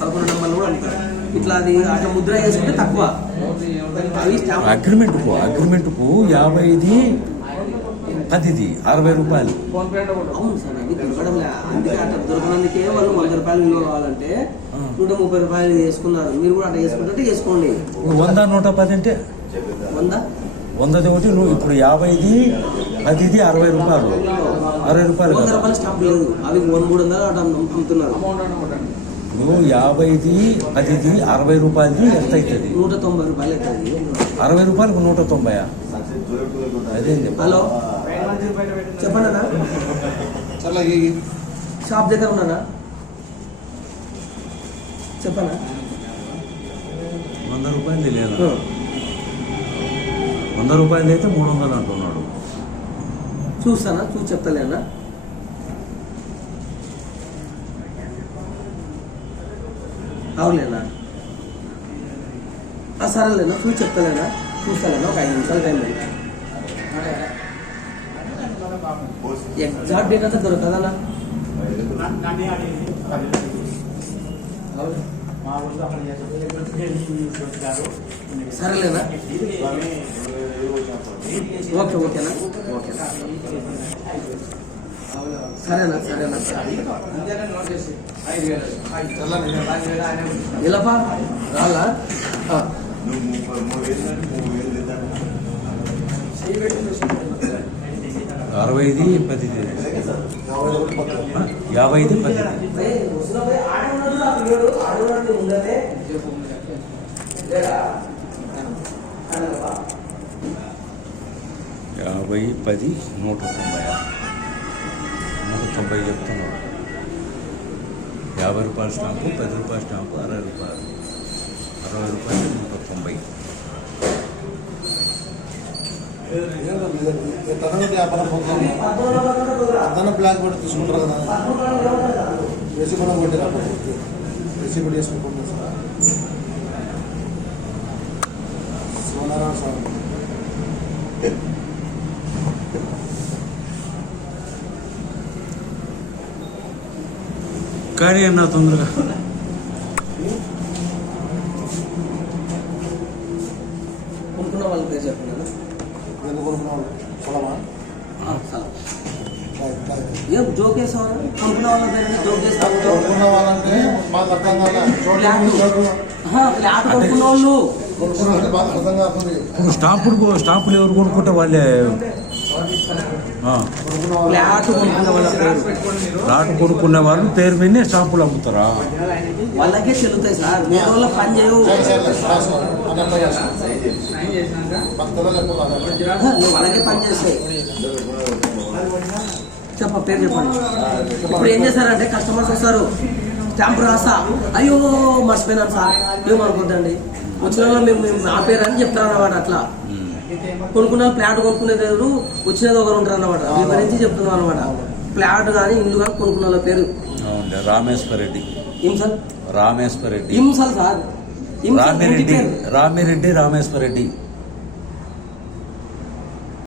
పదకొండు నెంబర్లు కూడా ఇట్లా అది అట్లా ముద్ర చేసుకుంటే తక్కువ అగ్రిమెంట్కు అగ్రిమెంట్కు యాభైది పదిది అరవై రూపాయలు. అవును సార్ అవి దొరకడం లే. అందుకే అట్లా దొరకనందుకే వాళ్ళు వంద రూపాయలు విలువ కావాలంటే నూట ముప్పై రూపాయలు వేసుకున్నారు. మీరు కూడా అట్లా చేసుకుంటే చేసుకోండి వంద నూట పది అంటే? వంద? వందది ఒకటి నువ్వు ఇప్పుడు యాభైది పదిది అరవై రూపాయలు. అరవై రూపాయలు వంద రూపాయలు స్టాంప్ లేదు అవి మూడు వందలు అమ్ముతున్నారు. నువ్వు యాభైది పదిది అరవై రూపాయలది ఎంత అవుతుంది? నూట తొంభై రూపాయలు అవుతుంది. అరవై రూపాయలకు నూట తొంభై అదేంది హలో? చెప్పండి అన్న. చాలా ఈ షాప్ దగ్గర ఉన్నానా చెప్పనా? వంద రూపాయలు లేదు వంద రూపాయలు అయితే మూడు వందలు అంటున్నాడు. చూస్తానా? చూసి చెప్తలేనా? అవులేనా ఆ, సరేలేనా చూసి చెప్తలేనా? చూస్తాలేనా? ఒక ఐదు నిమిషాలు టైం లేదు. ఎగ్జాక్ట్ డేట్ అంతా దొరకదన్నా సరేలేనా? ఓకే ఓకేనా? ఓకే సరేనా సరేనా. ఇలాపా రాలా? ఆ. అరవైది పదిది యాభైది పదిది ఏయ్, లేడా? ఆడలేవా? యాభై పది నూట తొంభై నూట తొంభై చెప్తున్నాడు యాభై రూపాయల స్టాంపు పది రూపాయల స్టాంపు అరవై రూపాయలు అరవై రూపాయలు నూట తొంభై? అదన బ్లాక్ పెట్టి తీసుకుంటారు కదా? వేసి కూడా కొట్టి రాకపోతే వేసి కూడా వేసుకుంటుంది సార్. సోనారాయణ స్వామి కానీ అన్న తొందరగా. కొనుక్కున్న వాళ్ళ పేరు చెప్పండి అన్న. ఎందుకు సరే. కాదు, కాదు. ఏం జోక్ వేసావా కొనుక్కున్న వాళ్ళ పేరు జోక్ వేస్తావు కొనుక్కున్న వాళ్ళంటే ఫ్లాట్. కొనుక్కున్న వాళ్ళు స్టాంపులు స్టాంపులు ఎవరు కొనుక్కుంటే వాళ్ళే? ఆ, కొనుక్కున్న వాళ్ళు ఫ్లాట్ కొనుక్కున్న వాళ్ళ పేరు. ప్లాట్ కొనుక్కునే వాళ్ళు పేరు మీదనే స్టాంపులు అమ్ముతారా? వాళ్ళకే చెల్లుతాయి సార్. వేరే వాళ్ళ పని చేయవు. వాళ్ళకే పని చేస్తాయి. చెప్ప పేరు చెప్పండి. ఇప్పుడు ఏం చేస్తారంటే కస్టమర్స్ వస్తారు. స్టాంప్ రాసా? అయ్యో మర్చిపోయినాను సార్. ఏమనుకోద్దండి వచ్చిన వాళ్ళు మేము మేము నా పేరు అని చెప్తారు అన్నమాట అట్లా. కొనుక్కున్న ఫ్లాట్ కొనుక్కునేది ఎవరు వచ్చినది ఒకరు ఉంటారు అన్నమాట వివరించి చెప్తున్నాం అనమాట ఫ్లాట్ కానీ ఇల్లు కానీ కొనుక్కున్న వాళ్ళ పేరు. రామేశ్వర రెడ్డి హింసల్ రామేశ్వర రెడ్డి హింసల్ సార్. రామిరెడ్డి పేరు రామిరెడ్డి రామేశ్వర రెడ్డి